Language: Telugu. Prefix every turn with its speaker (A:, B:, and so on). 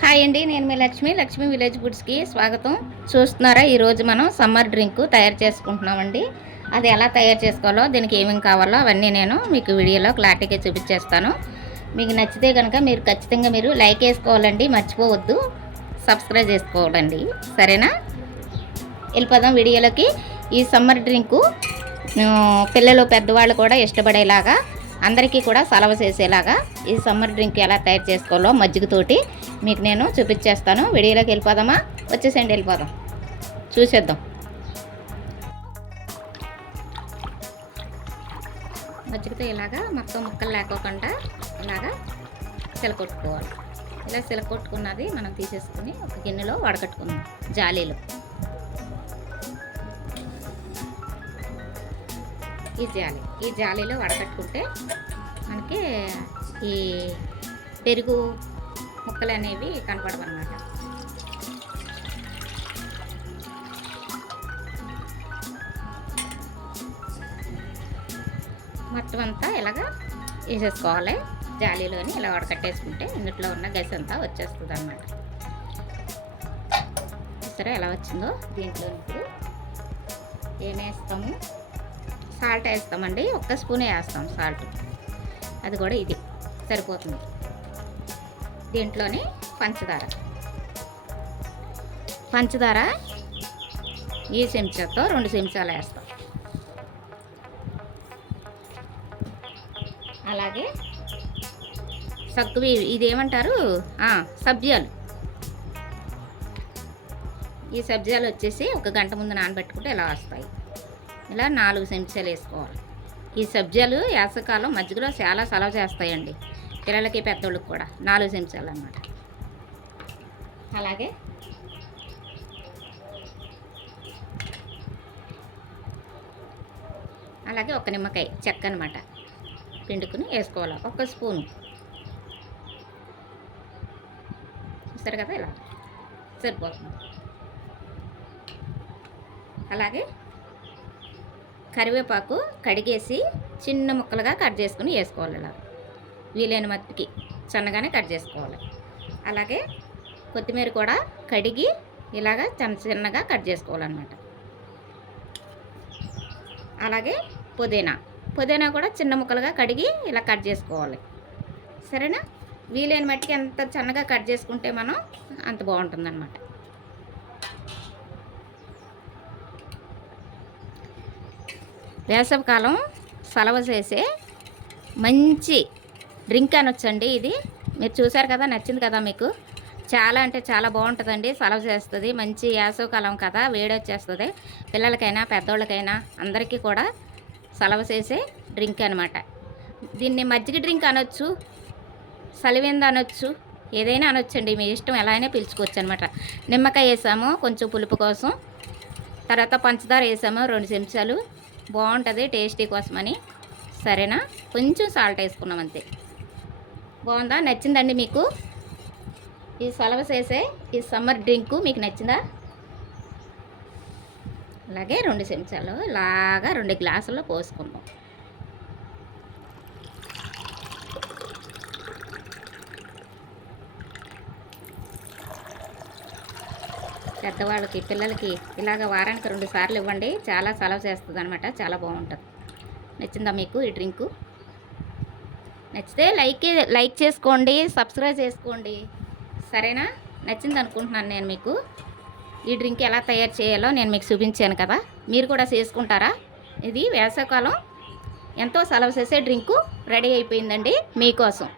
A: హాయ్ అండి నేను మీ లక్ష్మి లక్ష్మి విలేజ్ ఫుడ్స్కి స్వాగతం. చూస్తున్నారా ఈరోజు మనం సమ్మర్ డ్రింక్ తయారు చేసుకుంటున్నామండి. అది ఎలా తయారు చేసుకోవాలో దీనికి ఏమేమి కావాలో అవన్నీ నేను మీకు వీడియోలో క్లారిటీగా చూపించేస్తాను. మీకు నచ్చితే కనుక మీరు ఖచ్చితంగా మీరు లైక్ వేసుకోవాలండి మర్చిపోవద్దు. సబ్స్క్రైబ్ చేసుకోవాలండి. సరేనా? వెళ్ళిపోదాం వీడియోలోకి. ఈ సమ్మర్ డ్రింకు పిల్లలు పెద్దవాళ్ళు కూడా ఇష్టపడేలాగా అందరికీ కూడా సలవ చేసేలాగా ఈ సమ్మర్ డ్రింక్ ఎలా తయారు చేసుకోవాలో మజ్జిగతోటి మీకు నేను చూపించేస్తాను. వీడియోలోకి వెళ్ళిపోదామా? వచ్చేసేయండి వెళ్ళిపోదాం. చూసేద్దాం. మజ్జిగతో ఇలాగా మొత్తం ముక్కలు లేకోకుండా ఇలాగా సిలకొట్టుకోవాలి. ఇలా సిలకొట్టుకున్నది మనం తీసేసుకుని ఒక గిన్నెలో వడకట్టుకుందాం జాలీలో. ఈ జాలి ఈ జాలీలో వడకట్టుకుంటే మనకి ఈ పెరుగు ముక్కలు అనేవి కనపడవు అనమాట మొత్తం అంతా ఇలాగా వేసేసుకోవాలి. జాలీలోని ఇలా వడకట్టేసుకుంటే ఇందులో ఉన్న గెస్ అంతా వచ్చేస్తుంది అనమాట సరే ఎలా వచ్చిందో? దీంట్లో ఇప్పుడు ఏమేస్తాము? సాల్ట్ వేస్తామండి. ఒక్క స్పూనే వేస్తాం సాల్ట్. అది కూడా ఇది. సరిపోతుంది. దీంట్లోనే పంచదార. పంచదార ఈ చెంచాతో రెండు చెంచాలు వేస్తాం. అలాగే సగ్గువి ఇదేమంటారు? సబ్జాలు. ఈ సబ్జాలు వచ్చేసి ఒక గంట ముందు నానబెట్టుకుంటే ఇలా వస్తాయి? ఇలా నాలుగు చెంచాలు వేసుకోవాలి. ఈ సబ్జాలు వేసవకాలం మజ్జిగలో చాలా సలవ చేస్తాయండి పిల్లలకి పెద్దోళ్ళకి కూడా. నాలుగు చెంచాలు అన్నమాట. అలాగే. అలాగే ఒక నిమ్మకాయ చెక్క అనమాట పిండుకుని వేసుకోవాలి. ఒక స్పూను. చూస్తారు కదా ఇలా. సరిపోతుంది. అలాగే కరివేపాకు కడిగేసి చిన్న ముక్కలుగా కట్ చేసుకుని వేసుకోవాలి ఇలా. వీలైన మట్టికి సన్నగానే కట్ చేసుకోవాలి. అలాగే కొత్తిమీర కూడా కడిగి ఇలాగా చిన్న చిన్నగా కట్ చేసుకోవాలన్నమాట. అలాగే పుదీనా. పుదీనా కూడా చిన్న ముక్కలుగా కడిగి ఇలా కట్ చేసుకోవాలి. సరేనా? వీలైన మట్టికి ఎంత చిన్నగా కట్ చేసుకుంటే మనం అంత బాగుంటుందన్నమాట. వేసవికాలం సలవ చేసే మంచి డ్రింక్ అనొచ్చండి ఇది. మీరు చూసారు కదా నచ్చింది కదా మీకు. చాలా అంటే చాలా బాగుంటుందండి సెలవు చేస్తుంది. మంచి వేసవికాలం కదా వేడి వచ్చేస్తుంది పిల్లలకైనా పెద్దోళ్ళకైనా అందరికీ కూడా సెలవు చేసే డ్రింక్ అనమాట. దీన్ని మజ్జిగ డ్రింక్ అనొచ్చు సలివింద అనొచ్చు ఏదైనా అనొచ్చండి. మీ ఇష్టం ఎలా అయినా పిలుచుకోవచ్చు అనమాట. నిమ్మకాయ వేసాము కొంచెం పులుపు కోసం. తర్వాత పంచదార వేసాము రెండు చెంచాలు. బాగుంటుంది టేస్టీ కోసమని. సరేనా? కొంచెం సాల్ట్ వేసుకున్నాం అంతే. బాగుందా? నచ్చిందండి మీకు? ఈ సలవ చేసే ఈ సమ్మర్ డ్రింక్ మీకు నచ్చిందా? అలాగే రెండు చెంచాలు ఇలాగా రెండు గ్లాసుల్లో పోసుకుందాం. పెద్దవాళ్ళకి పిల్లలకి ఇలాగ వారానికి రెండు సార్లు ఇవ్వండి. చాలా సెలవు చేస్తుంది అనమాట చాలా బాగుంటుంది. నచ్చిందా మీకు ఈ డ్రింకు? నచ్చితే లైక్ లైక్ చేసుకోండి సబ్స్క్రైబ్ చేసుకోండి. సరేనా? నచ్చింది అనుకుంటున్నాను నేను మీకు. ఈ డ్రింక్ ఎలా తయారు చేయాలో నేను మీకు చూపించాను కదా. మీరు కూడా చేసుకుంటారా? ఇది వేసవకాలం ఎంతో సెలవు చేసే డ్రింకు రెడీ అయిపోయిందండి మీకోసం.